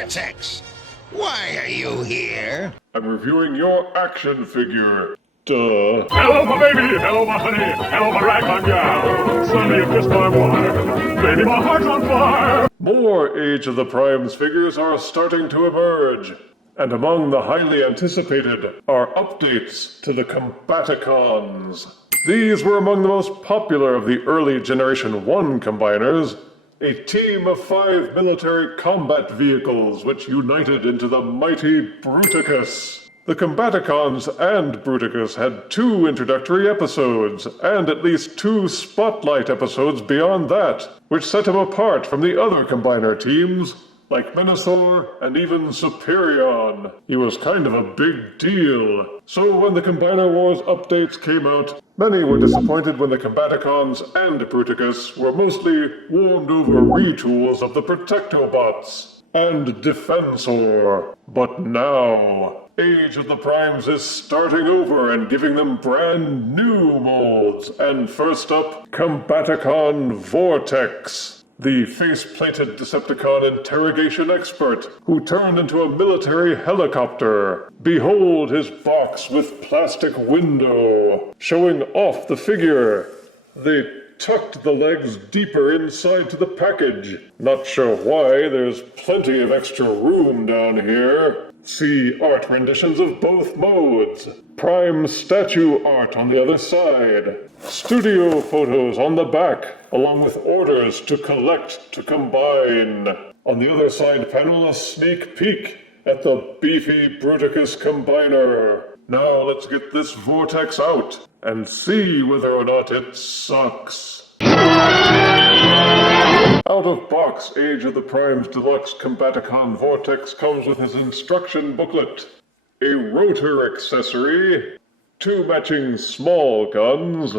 Vortex! Why are you here? I'm reviewing your action figure. Duh. Hello, my baby! Hello, my honey! Hello, my ragtime gal! Son, you've kissed my wife! Baby, my heart's on fire! More Age of the Primes figures are starting to emerge. And among the highly anticipated are updates to the Combaticons. These were among the most popular of the early Generation 1 combiners, a team of 5 military combat vehicles which united into the mighty Bruticus. The Combaticons and Bruticus had 2 introductory episodes, and at least 2 spotlight episodes beyond that, which set him apart from the other combiner teams, like Menasor and even Superion. He was kind of a big deal. So when the Combiner Wars updates came out, many were disappointed when the Combaticons and Bruticus were mostly warmed over retools of the Protectobots and Defensor. But now, Age of the Primes is starting over and giving them brand new molds. And first up, Combaticon Vortex, the face-plated Decepticon interrogation expert who turned into a military helicopter. Behold his box with plastic window, showing off the figure. They tucked the legs deeper inside to the package. Not sure why, there's plenty of extra room down here. See art renditions of both modes. Prime statue art on the other side. Studio photos on the back, along with orders to collect to combine. On the other side panel, a sneak peek at the beefy Bruticus combiner. Now let's get this Vortex out and see whether or not it sucks. Out of box, Age of the Primes Deluxe Combaticon Vortex comes with his instruction booklet, a rotor accessory, 2 matching small guns,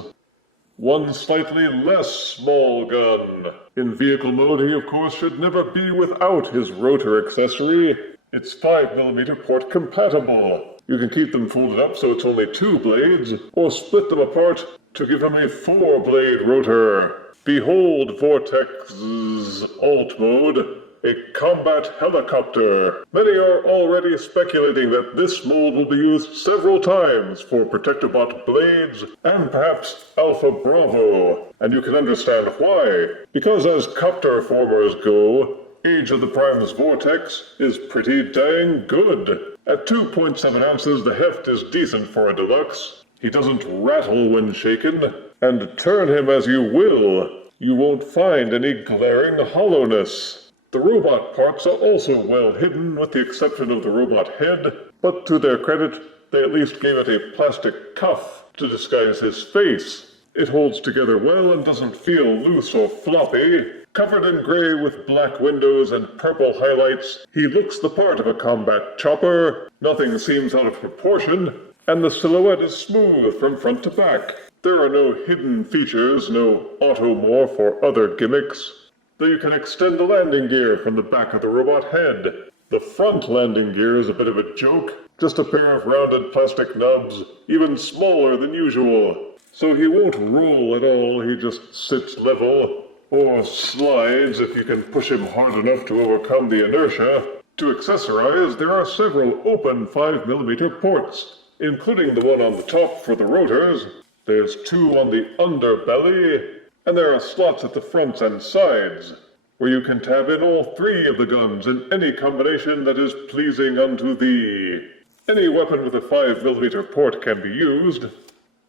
1 slightly less small gun. In vehicle mode, he of course should never be without his rotor accessory. It's 5mm port compatible. You can keep them folded up so it's only 2 blades, or split them apart to give him a 4-blade rotor. Behold Vortex's alt mode, a combat helicopter. Many are already speculating that this mold will be used several times for Protectobot blades and perhaps Alpha Bravo. And you can understand why. Because as copter formers go, Age of the Primes Vortex is pretty dang good. At 2.7 ounces, the heft is decent for a deluxe. He doesn't rattle when shaken, and turn him as you will, you won't find any glaring hollowness. The robot parts are also well hidden, with the exception of the robot head, but to their credit, they at least gave it a plastic cuff to disguise his face. It holds together well and doesn't feel loose or floppy. Covered in gray with black windows and purple highlights, he looks the part of a combat chopper. Nothing seems out of proportion, and the silhouette is smooth from front to back. There are no hidden features, no automorph or other gimmicks, though you can extend the landing gear from the back of the robot head. The front landing gear is a bit of a joke, just a pair of rounded plastic nubs, even smaller than usual. So he won't roll at all, he just sits level, or slides if you can push him hard enough to overcome the inertia. To accessorize, there are several open 5mm ports, including the one on the top for the rotors. There's 2 on the underbelly, and there are slots at the fronts and sides, where you can tab in all 3 of the guns in any combination that is pleasing unto thee. Any weapon with a 5mm port can be used,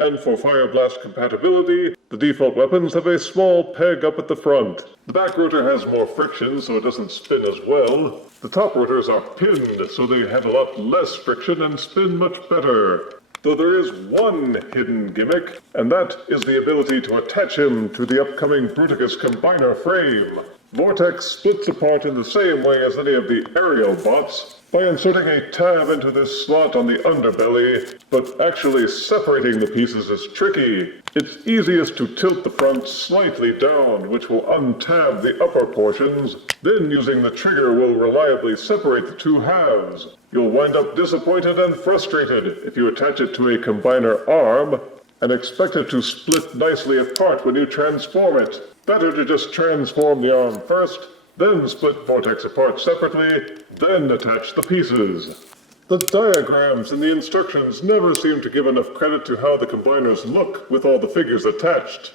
and for Fire Blast compatibility, the default weapons have a small peg up at the front. The back rotor has more friction, so it doesn't spin as well. The top rotors are pinned, so they have a lot less friction and spin much better. Though there is one hidden gimmick, and that is the ability to attach him to the upcoming Bruticus combiner frame. Vortex splits apart in the same way as any of the aerial bots, by inserting a tab into this slot on the underbelly, but actually separating the pieces is tricky. It's easiest to tilt the front slightly down, which will untab the upper portions. Then using the trigger will reliably separate the 2 halves. You'll wind up disappointed and frustrated if you attach it to a combiner arm and expect it to split nicely apart when you transform it. Better to just transform the arm first, then split Vortex apart separately, then attach the pieces. The diagrams in the instructions never seem to give enough credit to how the combiners look with all the figures attached.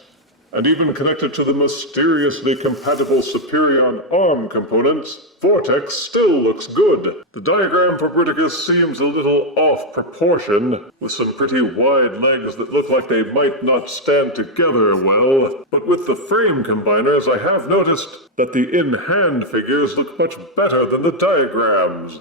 And even connected to the mysteriously compatible Superion arm components, Vortex still looks good. The diagram for Bruticus seems a little off proportion, with some pretty wide legs that look like they might not stand together well. But with the frame combiners, I have noticed that the in-hand figures look much better than the diagrams.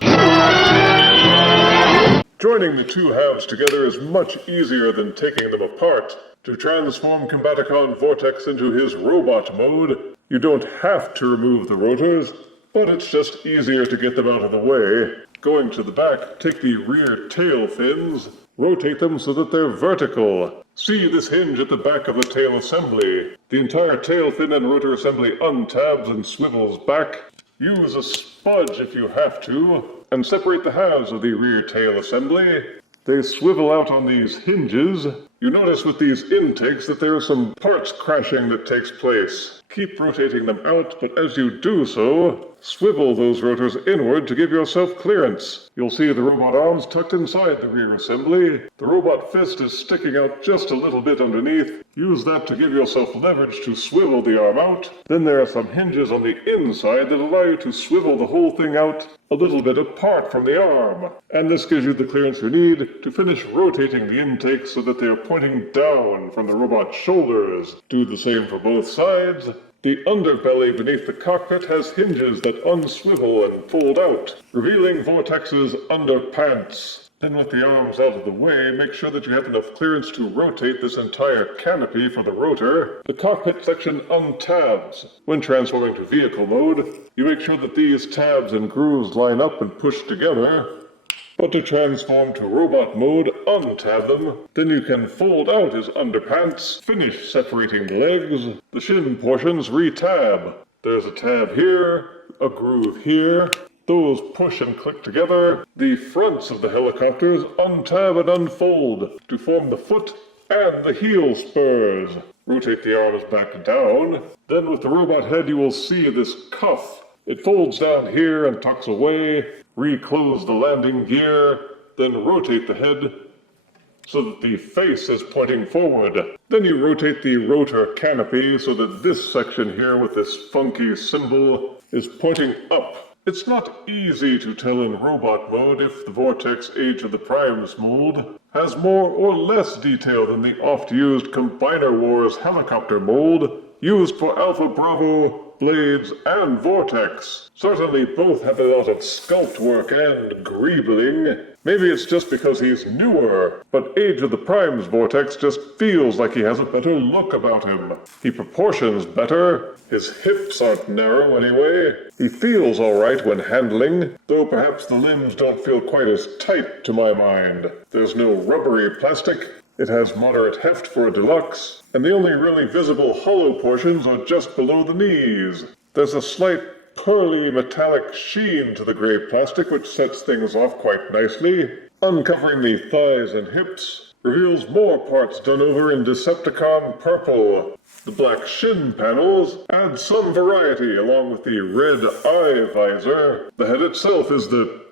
Joining the two halves together is much easier than taking them apart. To transform Combaticon Vortex into his robot mode, you don't have to remove the rotors, but it's just easier to get them out of the way. Going to the back, take the rear tail fins, rotate them so that they're vertical. See this hinge at the back of the tail assembly. The entire tail fin and rotor assembly untabs and swivels back. Use a spudge if you have to, and separate the halves of the rear tail assembly. They swivel out on these hinges. You notice with these intakes that there are some parts crashing that takes place. Keep rotating them out, but as you do so, swivel those rotors inward to give yourself clearance. You'll see the robot arms tucked inside the rear assembly. The robot fist is sticking out just a little bit underneath. Use that to give yourself leverage to swivel the arm out. Then there are some hinges on the inside that allow you to swivel the whole thing out a little bit apart from the arm. And this gives you the clearance you need to finish rotating the intakes so that they are pointing down from the robot's shoulders. Do the same for both sides. The underbelly beneath the cockpit has hinges that unswivel and fold out, revealing Vortex's underpants. Then with the arms out of the way, make sure that you have enough clearance to rotate this entire canopy for the rotor. The cockpit section untabs. When transforming to vehicle mode, you make sure that these tabs and grooves line up and push together. But to transform to robot mode, untab them. Then you can fold out his underpants, finish separating the legs. The shin portions retab. There's a tab here, a groove here. Those push and click together. The fronts of the helicopters untab and unfold to form the foot and the heel spurs. Rotate the arms back down. Then with the robot head you will see this cuff. It folds down here and tucks away. Reclose the landing gear, then rotate the head so that the face is pointing forward. Then you rotate the rotor canopy so that this section here with this funky symbol is pointing up. It's not easy to tell in robot mode if the Vortex Age of the Primes mold has more or less detail than the oft-used Combiner Wars helicopter mold used for Alpha Bravo, Blades, and Vortex. Certainly both have a lot of sculpt work and greebling. Maybe it's just because he's newer, but Age of the Primes Vortex just feels like he has a better look about him. He proportions better. His hips aren't narrow anyway. He feels alright when handling, though perhaps the limbs don't feel quite as tight to my mind. There's no rubbery plastic. It has moderate heft for a deluxe, and the only really visible hollow portions are just below the knees. There's a slight pearly metallic sheen to the gray plastic which sets things off quite nicely. Uncovering the thighs and hips reveals more parts done over in Decepticon purple. The black shin panels add some variety along with the red eye visor. The head itself is the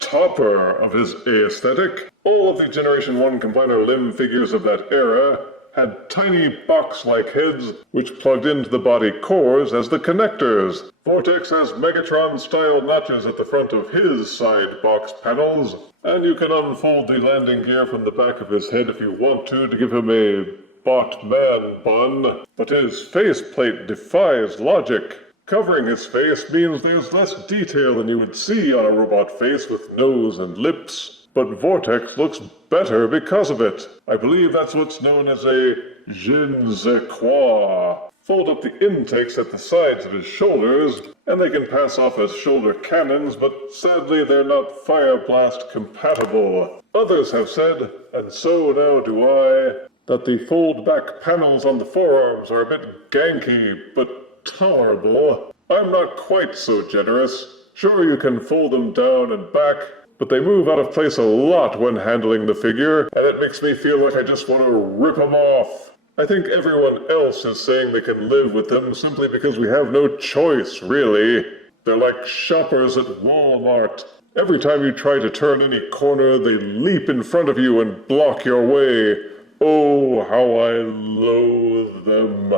topper of his aesthetic. All of the Generation 1 Combiner limb figures of that era had tiny box-like heads which plugged into the body cores as the connectors. Vortex has Megatron-style notches at the front of his side box panels, and you can unfold the landing gear from the back of his head if you want to give him a Bot-Man bun, but his faceplate defies logic. Covering his face means there's less detail than you would see on a robot face with nose and lips, but Vortex looks better because of it. I believe that's what's known as a je ne sais quoi. Fold up the intakes at the sides of his shoulders, and they can pass off as shoulder cannons, but sadly they're not Fire Blast compatible. Others have said, and so now do I, that the fold-back panels on the forearms are a bit ganky, but tolerable. I'm not quite so generous. Sure, you can fold them down and back, but they move out of place a lot when handling the figure, and it makes me feel like I just want to rip them off. I think everyone else is saying they can live with them simply because we have no choice, really. They're like shoppers at Walmart. Every time you try to turn any corner, they leap in front of you and block your way. Oh, how I loathe them.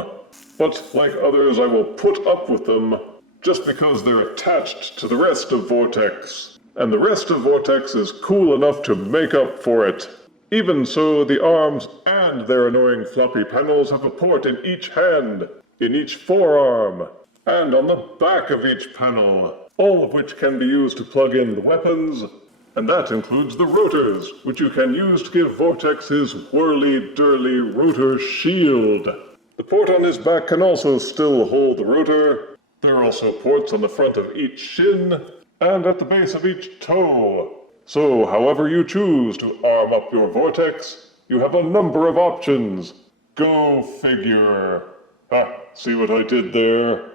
But like others, I will put up with them just because they're attached to the rest of Vortex. And the rest of Vortex is cool enough to make up for it. Even so, the arms and their annoying floppy panels have a port in each hand, in each forearm, and on the back of each panel, all of which can be used to plug in the weapons, and that includes the rotors, which you can use to give Vortex his whirly-durly rotor shield. The port on his back can also still hold the rotor. There are also ports on the front of each shin, and at the base of each toe. So, however you choose to arm up your Vortex, you have a number of options. Go figure. See what I did there?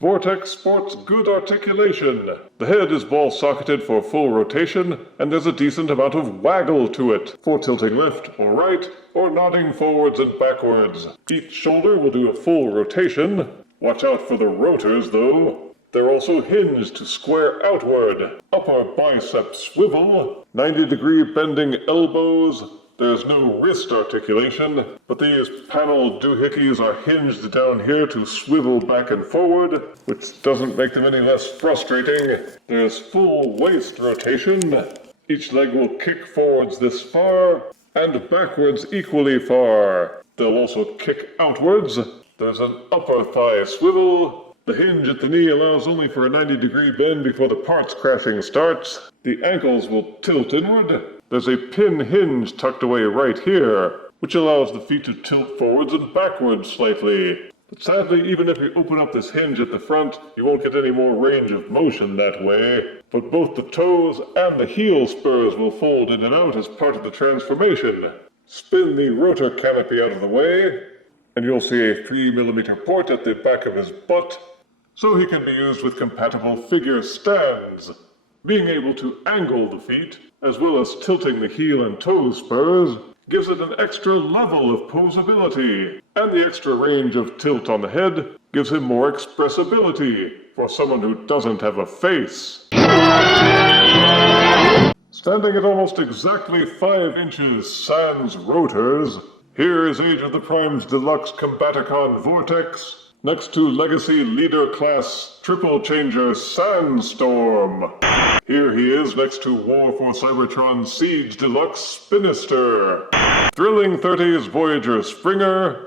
Vortex sports good articulation. The head is ball-socketed for full rotation, and there's a decent amount of waggle to it for tilting left or right, or nodding forwards and backwards. Each shoulder will do a full rotation. Watch out for the rotors, though. They're also hinged to square outward. Upper bicep swivel, 90-degree bending elbows. There's no wrist articulation, but these panel doohickeys are hinged down here to swivel back and forward, which doesn't make them any less frustrating. There's full waist rotation. Each leg will kick forwards this far, and backwards equally far. They'll also kick outwards. There's an upper thigh swivel. The hinge at the knee allows only for a 90-degree bend before the parts crashing starts. The ankles will tilt inward. There's a pin hinge tucked away right here, which allows the feet to tilt forwards and backwards slightly. But sadly, even if you open up this hinge at the front, you won't get any more range of motion that way. But both the toes and the heel spurs will fold in and out as part of the transformation. Spin the rotor canopy out of the way, and you'll see a 3mm port at the back of his butt, so he can be used with compatible figure stands. Being able to angle the feet, as well as tilting the heel and toe spurs, gives it an extra level of posability, and the extra range of tilt on the head gives him more expressibility for someone who doesn't have a face. Standing at almost exactly 5 inches sans rotors, here is Age of the Primes Deluxe Combaticon Vortex, next to Legacy Leader Class Triple Changer Sandstorm. Here he is next to War for Cybertron Siege Deluxe Spinister, Thrilling 30's Voyager Springer,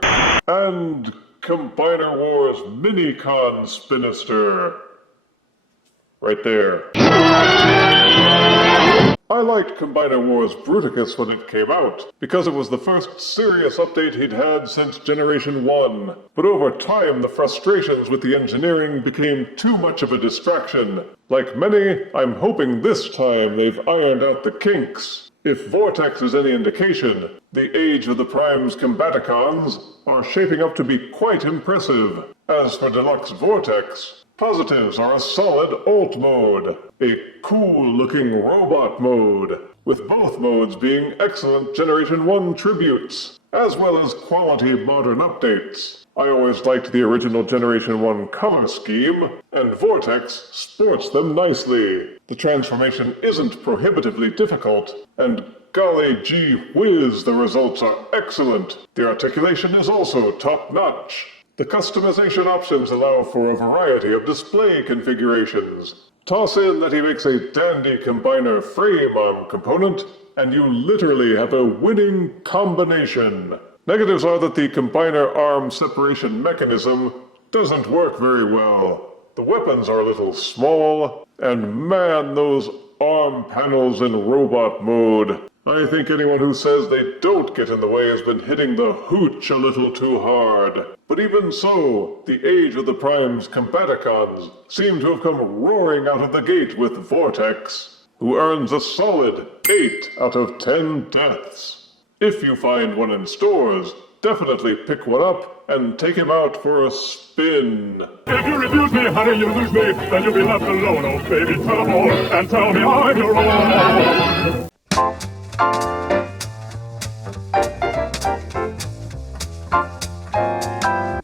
and Combiner Wars Minicon Spinister. Right there. I liked Combiner Wars Bruticus when it came out, because it was the first serious update he'd had since Generation 1. But over time, the frustrations with the engineering became too much of a distraction. Like many, I'm hoping this time they've ironed out the kinks. If Vortex is any indication, the Age of the Primes Combaticons are shaping up to be quite impressive. As for Deluxe Vortex, positives are a solid alt mode, a cool-looking robot mode, with both modes being excellent Generation 1 tributes, as well as quality modern updates. I always liked the original Generation 1 color scheme, and Vortex sports them nicely. The transformation isn't prohibitively difficult, and golly gee whiz, the results are excellent. The articulation is also top-notch. The customization options allow for a variety of display configurations. Toss in that he makes a dandy combiner frame arm component, and you literally have a winning combination. Negatives are that the combiner arm separation mechanism doesn't work very well. The weapons are a little small, and man, those arm panels in robot mode. I think anyone who says they don't get in the way has been hitting the hooch a little too hard. But even so, the Age of the Primes Combaticons seem to have come roaring out of the gate with Vortex, who earns a solid 8 out of 10 deaths. If you find one in stores, definitely pick one up and take him out for a spin. If you refuse me, honey, you lose me, then you'll be left alone, oh baby, come on and tell me I'm your own.